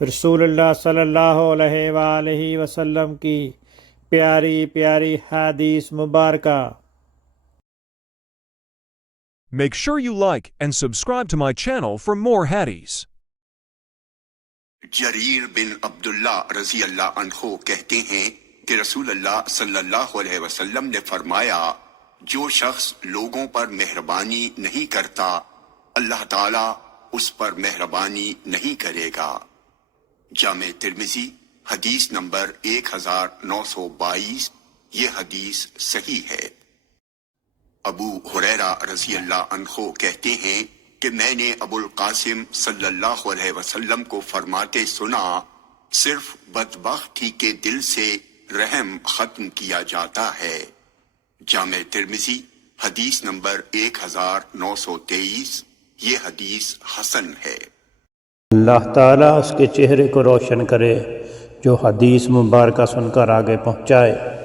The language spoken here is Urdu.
رسول اللہ صلی اللہ علیہ وآلہ وسلم کی پیاری پیاری حدیث مبارکہ۔ Make sure you like and subscribe to my channel for more hadiths. جریر بن عبداللہ رضی اللہ عنہ کہتے ہیں کہ رسول اللہ صلی اللہ علیہ وسلم نے فرمایا، جو شخص لوگوں پر مہربانی نہیں کرتا اللہ تعالیٰ اس پر مہربانی نہیں کرے گا۔ جامع ترمذی حدیث نمبر 1922۔ یہ حدیث صحیح ہے۔ ابو ہریرہ رضی اللہ عنہ کہتے ہیں کہ میں نے ابو القاسم صلی اللہ علیہ وسلم کو فرماتے سنا، صرف بدبختی کے دل سے رحم ختم کیا جاتا ہے۔ جامع ترمذی حدیث نمبر 1923۔ یہ حدیث حسن ہے۔ اللہ تعالیٰ اس کے چہرے کو روشن کرے جو حدیث مبارکہ سن کر آگے پہنچائے۔